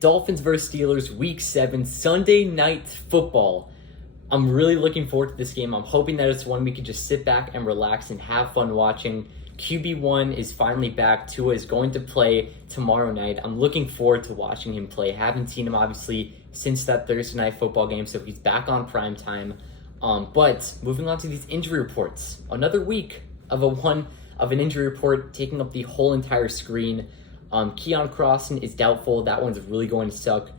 Dolphins versus Steelers, Week 7, Sunday Night Football. I'm really looking forward to this game. I'm hoping that it's one we can just sit back and relax and have fun watching. QB1 is finally back. Tua is going to play tomorrow night. I'm looking forward to watching him play. Haven't seen him, obviously, since that Thursday Night Football game, so he's back on prime time. But moving on to these injury reports. Another week of an injury report taking up the whole entire screen. Keon Crossan is doubtful. That one's really going to suck.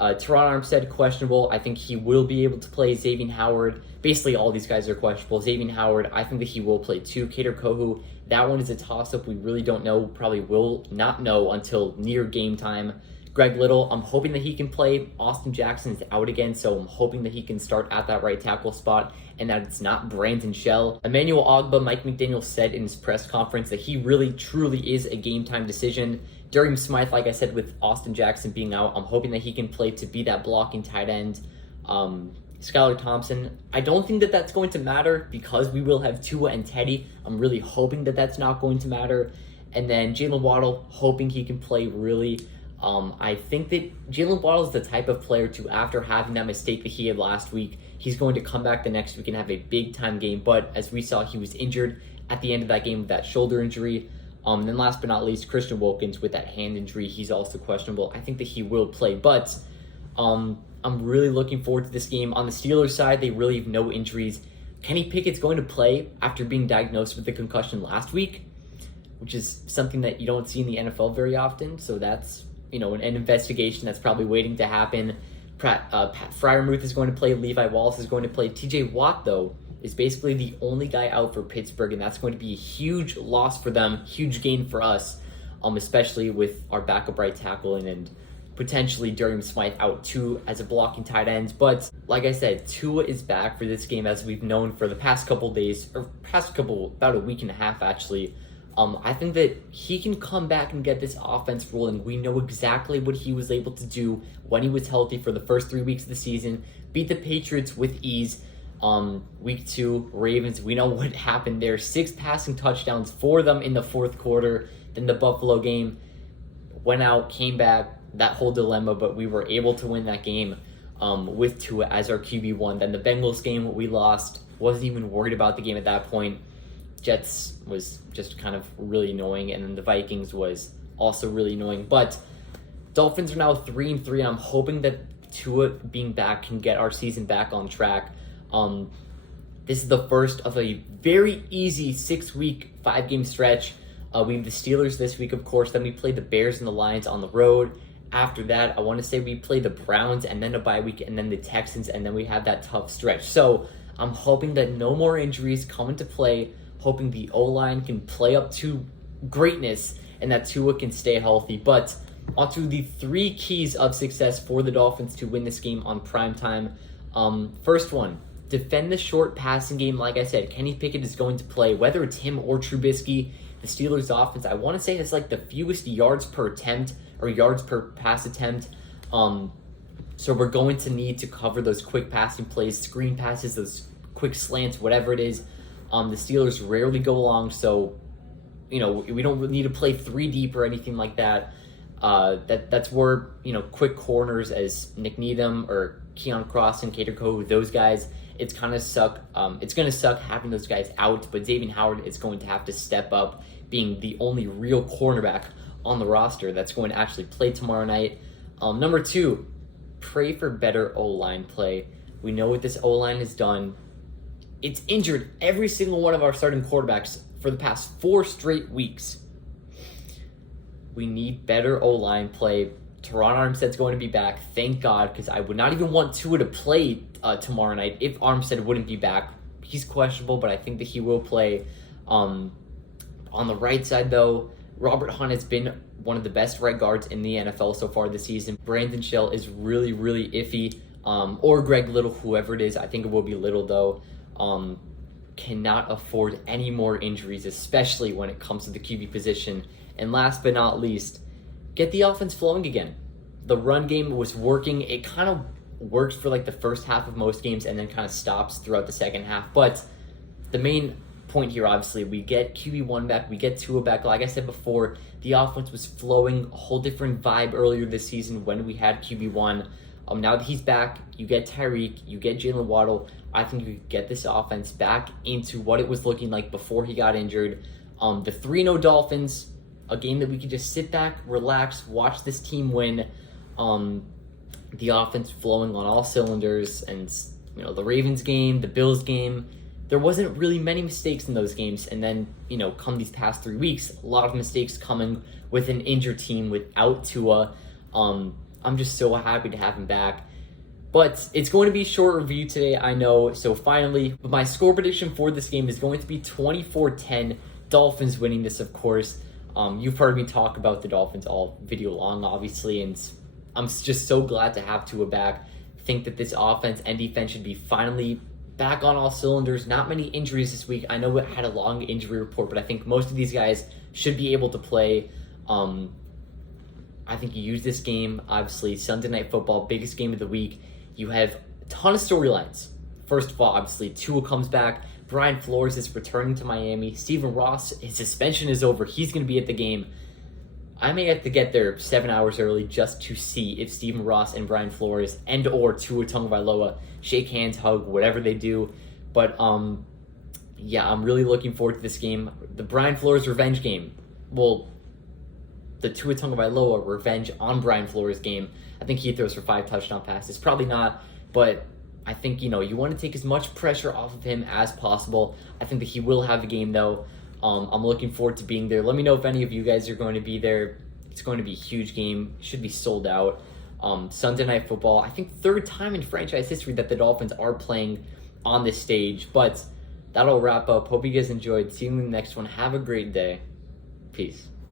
Teron Armstead, questionable. I think he will be able to play. Xavier Howard, basically all these guys are questionable. Xavier Howard, I think that he will play too. Kader Kohu, that one is a toss-up. We really don't know. Probably will not know until near game time. Greg Little, I'm hoping that he can play. Austin Jackson is out again, so I'm hoping that he can start at that right tackle spot and that it's not Brandon Shell. Emmanuel Ogbah, Mike McDaniel said in his press conference that he really, truly is a game-time decision. Darius Smythe, like I said, with Austin Jackson being out, I'm hoping that he can play to be that blocking tight end. Skylar Thompson, I don't think that that's going to matter because we will have Tua and Teddy. I'm really hoping that that's not going to matter. And then Jalen Waddle, hoping he can play really. I think that Jalen Waddle is the type of player to, after having that mistake that he had last week, he's going to come back the next week and have a big-time game. But as we saw, he was injured at the end of that game with that shoulder injury. Then last but not least, Christian Wilkins with that hand injury. He's also questionable. I think that he will play. But I'm really looking forward to this game. On the Steelers side, they really have no injuries. Kenny Pickett's going to play after being diagnosed with the concussion last week, which is something that you don't see in the NFL very often. So that's, an investigation that's probably waiting to happen. Pat Freiermuth is going to play. Levi Wallace is going to play. TJ Watt, though, is basically the only guy out for Pittsburgh, and that's going to be a huge loss for them, huge gain for us, especially with our backup right tackle and potentially Darius Smythe out too as a blocking tight end. But like I said, Tua is back for this game as we've known for the past couple days, or about a week and a half actually. I think that he can come back and get this offense rolling. We know exactly what he was able to do when he was healthy for the first 3 weeks of the season. Beat the Patriots with ease. Week 2, Ravens, we know what happened there. 6 passing touchdowns for them in the fourth quarter. Then the Buffalo game went out, came back, that whole dilemma, but we were able to win that game with Tua as our QB1. Then the Bengals game, we lost. Wasn't even worried about the game at that point. Jets was just kind of really annoying, and then the Vikings was also really annoying. But Dolphins are now 3-3, and I'm hoping that Tua being back can get our season back on track. This is the first of a very easy 6-week, 5-game stretch. We have the Steelers this week, of course. Then we play the Bears and the Lions on the road. After that, I want to say we play the Browns and then a bye week and then the Texans, and then we have that tough stretch. So I'm hoping that no more injuries come into play, hoping the O-line can play up to greatness and that Tua can stay healthy. But onto the 3 keys of success for the Dolphins to win this game on prime time. First one, defend the short passing game. Like I said, Kenny Pickett is going to play, whether it's him or Trubisky. The Steelers offense, I want to say, has like the fewest yards per attempt or yards per pass attempt. So we're going to need to cover those quick passing plays, screen passes, those quick slants, whatever it is. The Steelers rarely go long, so we don't need to play 3 deep or anything like that. That's where quick corners as Nick Needham or Keon Crossan, Kader Kohu, those guys, it's going to suck having those guys out, but Xavier Howard is going to have to step up, being the only real cornerback on the roster that's going to actually play tomorrow night. Number 2, pray for better O-line play. We know what this O-line has done. It's injured every single one of our starting quarterbacks for the past 4 straight weeks. We need better O-line play. Teron Armstead's going to be back, thank God, because I would not even want Tua to play tomorrow night if Armstead wouldn't be back. He's questionable, but I think that he will play. On the right side, though, Robert Hunt has been one of the best right guards in the NFL so far this season. Brandon Shell is really, really iffy. Or Greg Little, whoever it is. I think it will be Little, though. Cannot afford any more injuries, especially when it comes to the QB position. And last but not least, get the offense flowing again. The run game was working. It kind of works for like the first half of most games and then kind of stops throughout the second half. But the main point here, obviously. We get QB1 back, we get Tua back. Like I said before, the offense was flowing, a whole different vibe earlier this season when we had QB1. Now that he's back, you get Tyreek, you get Jalen Waddle. I think you get this offense back into what it was looking like before he got injured. The 3-0 Dolphins, a game that we could just sit back, relax, watch this team win. The offense flowing on all cylinders, and the Ravens game, the Bills game, there wasn't really many mistakes in those games. And then, come these past 3 weeks, a lot of mistakes coming with an injured team without Tua. I'm just so happy to have him back. But it's going to be a short review today, I know. So finally, my score prediction for this game is going to be 24-10. Dolphins winning this, of course. You've heard me talk about the Dolphins all video long, obviously, and I'm just so glad to have Tua back. Think that this offense and defense should be finally back on all cylinders. Not many injuries this week. I know it had a long injury report, but I think most of these guys should be able to play. I think you use this game, obviously, Sunday Night Football, biggest game of the week. You have a ton of storylines. First of all, obviously, Tua comes back. Brian Flores is returning to Miami. Stephen Ross, his suspension is over. He's going to be at the game. I may have to get there 7 hours early just to see if Stephen Ross and Brian Flores and or Tua Tagovailoa shake hands, hug, whatever they do. But, yeah, I'm really looking forward to this game. The Brian Flores revenge game. Well, the Tua Tagovailoa revenge on Brian Flores game. I think he throws for 5 touchdown passes. Probably not, but I think, you want to take as much pressure off of him as possible. I think that he will have a game, though. I'm looking forward to being there. Let me know if any of you guys are going to be there. It's going to be a huge game. It should be sold out. Sunday Night Football. I think third time in franchise history that the Dolphins are playing on this stage. But that'll wrap up. Hope you guys enjoyed. See you in the next one. Have a great day. Peace.